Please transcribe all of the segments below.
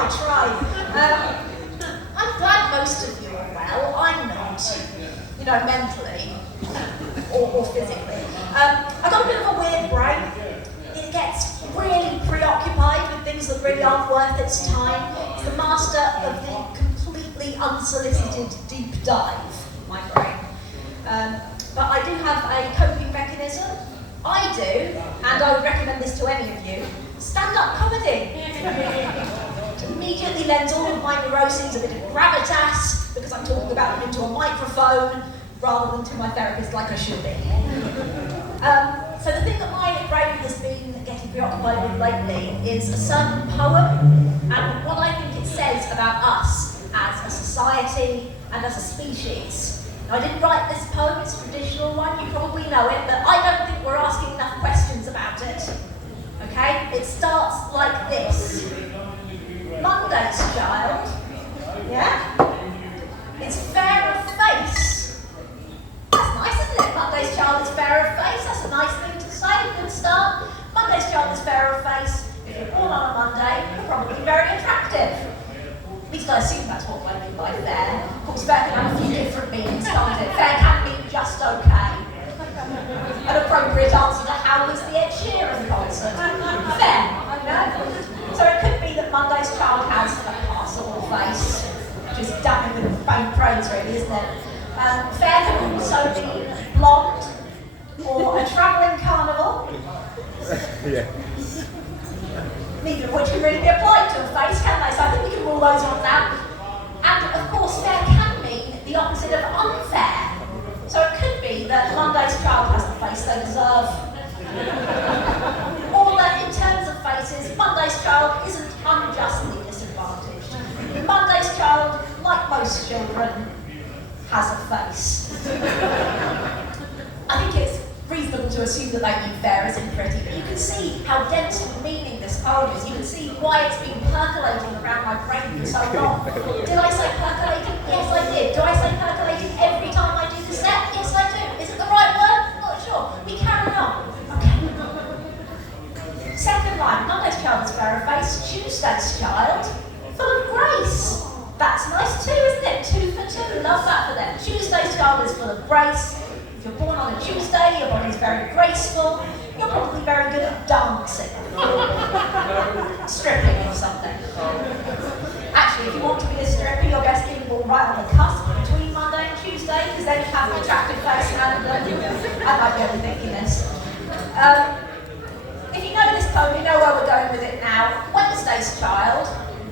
I tried. I'm glad most of you are well. I'm not, mentally or physically. I've got a bit of a weird brain. It gets really preoccupied with things that really aren't worth its time. It's the master of the completely unsolicited deep dive, my brain. But I do have a coping mechanism. I do, and I would recommend this to any of you, stand-up comedy. It immediately lends all of my neuroses a bit of gravitas, because I'm talking about them into a microphone, rather than to my therapist like I should be. So the thing that my brain has been getting preoccupied with lately is a certain poem, and what I think it says about us as a society and as a species. Now, I didn't write this poem, it's a traditional one, you probably know it, but I don't think we're asking enough questions about it. Okay? It starts like this. Monday's child, is fair of face. That's nice, isn't it? Monday's child is fair of face, that's a nice thing to say, good start. Monday's child is fair of face. If you're born on a Monday, you're probably very attractive. At least I assume that's what I mean by fair. Of course, fair can have a few different meanings, can't it? Fair can mean just okay. An appropriate answer to how was the Ed Sheeran concert? Fair, So it could be that Monday's child has a passable face, which is damning with faint praise, really, isn't it? Fair can also be blonde, or a travelling carnival. Neither of which can really be applied to a face, can they? So I think we can rule those ones out. And of course, fair can mean the opposite of unfair. So it could be that Monday's child has the face they deserve. Or that in terms of faces, Monday's child isn't unjustly disadvantaged. Monday's child, like most children, has a face. I think it's reasonable to assume that they mean fair isn't pretty, but you can see how dense with meaning this poem is. You can see why it's been percolating around my brain for so long. Did I say percolating? Yes, I did. Do I say percolating every time I do the set? Yes, I do. Is it the right word? Not sure. We carry on. Okay. Second line, Monday's child is fair of face, Tuesday's child, full of grace. That's nice too, isn't it? 2 for 2. Love that for them. Tuesday's child is full of grace. If you're born on a Tuesday, your body's very graceful, you're probably very good at dancing. Stripping or something. Actually, if you want to be a stripper, you're best being born right on the cusp between Monday and Tuesday, because then you have an attractive face and I might be overthinking this. If you know this poem, you know where we're going with it now. Wednesday's child,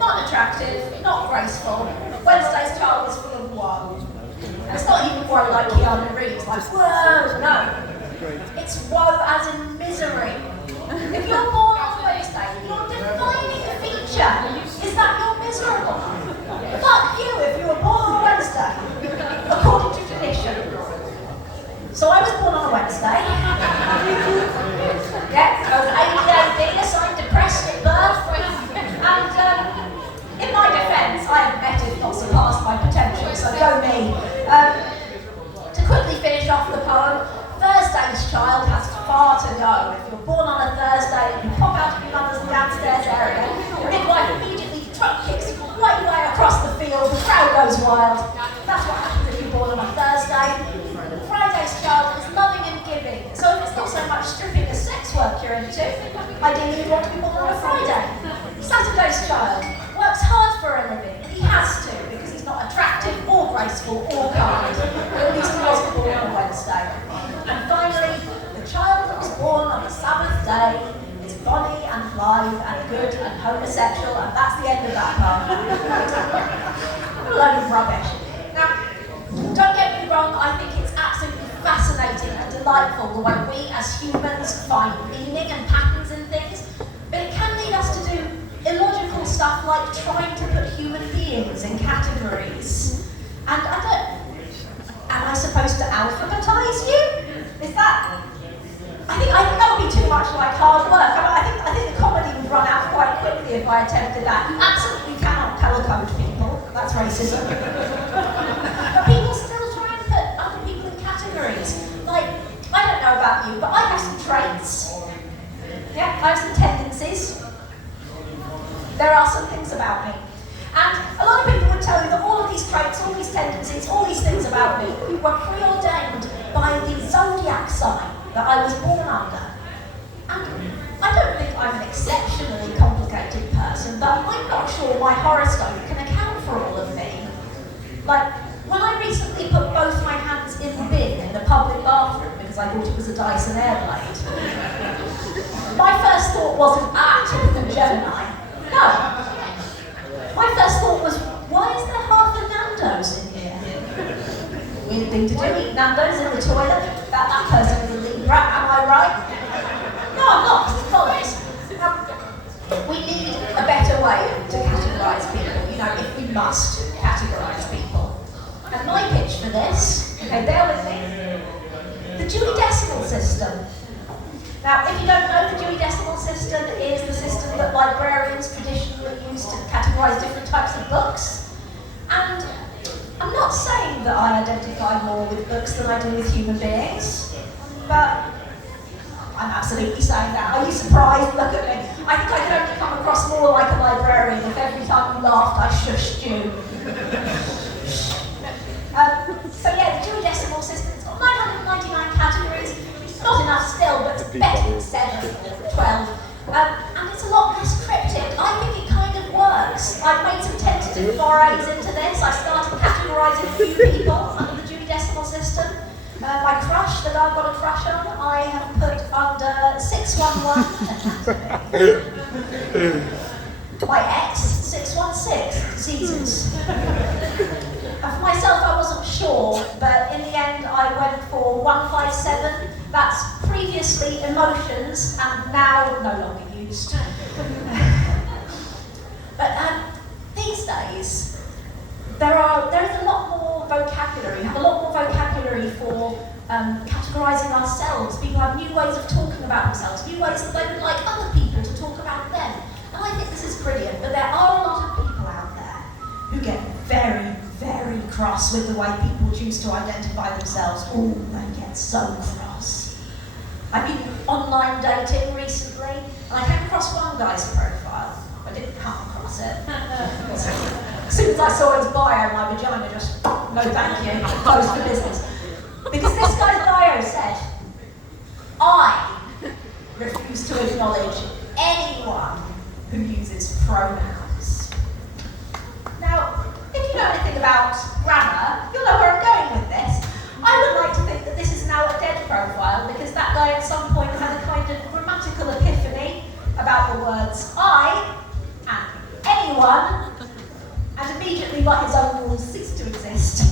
not attractive, not graceful. Wednesday's child is full of woe. And it's not even woe like Keanu Reeves, like, whoa, no. It's woe as in misery. If you're born on Wednesday, your defining feature is that you're miserable. Fuck you if you were born on Wednesday, according to tradition. So I was born on a Wednesday. I was ADHD, assigned depressed at birth. And in my defence, I have met, if not surpassed, my potential, so go me. To quickly finish off the poem, Thursday's child has far to go. If you're born on a Thursday, you pop out of your mother's downstairs area, your midwife immediately drop kicks you right away across the field, the crowd goes wild. That's what happens if you're born on a Thursday. Friday's child is loving and giving, so if it's not so much stripping as sex work you're into, ideally you want to be born on a Friday. Saturday's child works hard for a living, and he has to, because he's not attractive or graceful or kind, but at least he was born on a Wednesday. And finally, the child that was born on the Sabbath day is bonny and live and good and homosexual, and that's the end of that poem. A load of rubbish. Now, don't get me wrong, I think it's absolutely fascinating and delightful the way we as humans find meaning and patterns in things, but it can lead us to do illogical stuff like trying to put human beings in categories. And am I supposed to alphabetize you? Is that? I think that would be too much like hard work. I think the comedy would run out quite quickly if I attempted that. You absolutely cannot colour code people. That's racism. But people still try and put other people in categories. Like, I don't know about you, but I have some traits. Yeah, I have some tendencies. there are some things about me. And a lot of people would tell you that all of these traits, all these tendencies, all these things about me were preordained by the zodiac sign that I was born under. And I don't think I'm an exceptionally complicated person, but I'm not sure my horoscope can account for all of me. Like, when I recently put both my hands in the bin in the public bathroom because I thought it was a Dyson Airblade, my first thought wasn't, typical Gemini. No. My first thought was, why is there half a Nando's in here? Weird thing to do, eat Nando's in the toilet. That person is a Libra, am I right? No, I'm not, because it's bollocks. We need a better way to categorise people, you know, if we must categorise people. And my pitch for this, okay, bear with me, the Dewey Decimal System. Now, if you don't know, the Dewey Decimal System is the system that librarians traditionally use to categorise different types of books. And I'm not saying that I identify more with books than I do with human beings, but I'm absolutely saying that. Are you surprised? Look at me. I think I could only come across more like a librarian if every time you laughed I shushed you. So yeah, the Dewey Decimal System, it's got 999 categories. Not enough still, but it's better than 7 or 12. And it's a lot less cryptic. I think it kind of works. I've made some tentative forays into this. I started categorising a few people under the Dewey Decimal System. My crush that I've got a crush on, I have put under 611. My ex, 616, diseases. For myself, I wasn't sure, but in the end, I went for 157. That's previously emotions and now no longer used. But these days, there is a lot more vocabulary. We have a lot more vocabulary for categorising ourselves. People have new ways of talking about themselves, new ways that they would like other people to talk about them. And I think this is brilliant, but there are a lot of people out there who get very, very cross with the way people choose to identify themselves. Oh, they get so cross. I've been online dating recently, and I came across one guy's profile. I didn't come across it. As soon as I saw his bio, my vagina just, no thank you, closed for business. Because this guy's bio said, I refuse to acknowledge anyone who uses pronouns. Now, if you know anything about grammar, you'll know where I'm going with this. I would like to think that this is now a dead profile because that guy at some point had a kind of grammatical epiphany about the words I and anyone, and immediately by his own rules ceased to exist.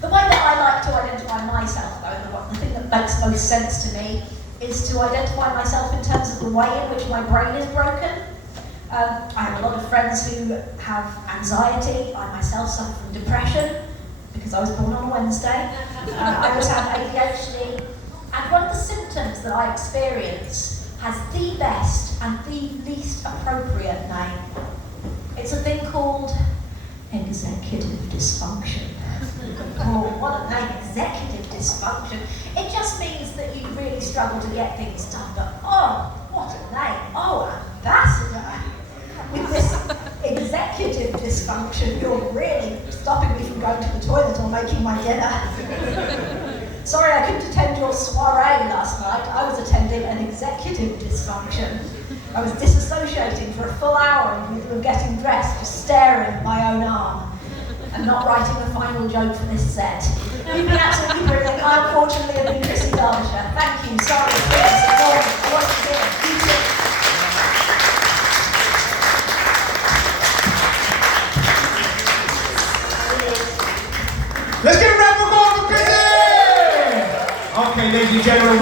The way that I like to identify myself, though, the thing that makes most sense to me, is to identify myself in terms of the way in which my brain is broken. I have a lot of friends who have anxiety. I myself suffer from depression because I was born on a Wednesday. I also have ADHD. And one of the symptoms that I experience has the best and the least appropriate name. It's a thing called executive dysfunction. Oh, what a name, executive dysfunction. It just means that you really struggle to get things done, but oh, what a name. Oh, ambassador. With this executive dysfunction, you're really stopping me from going to the toilet or making my dinner. Sorry I couldn't attend your soiree last night. I was attending an executive dysfunction. I was disassociating for a full hour in the middle of getting dressed, just staring at my own arm and not writing the final joke for this set. You've been absolutely brilliant. I unfortunately have been Chrissy Derbyshire. Thank you. Sorry, it's what you did. You too. Let's get a round of applause for Chrissy! Okay, ladies and gentlemen.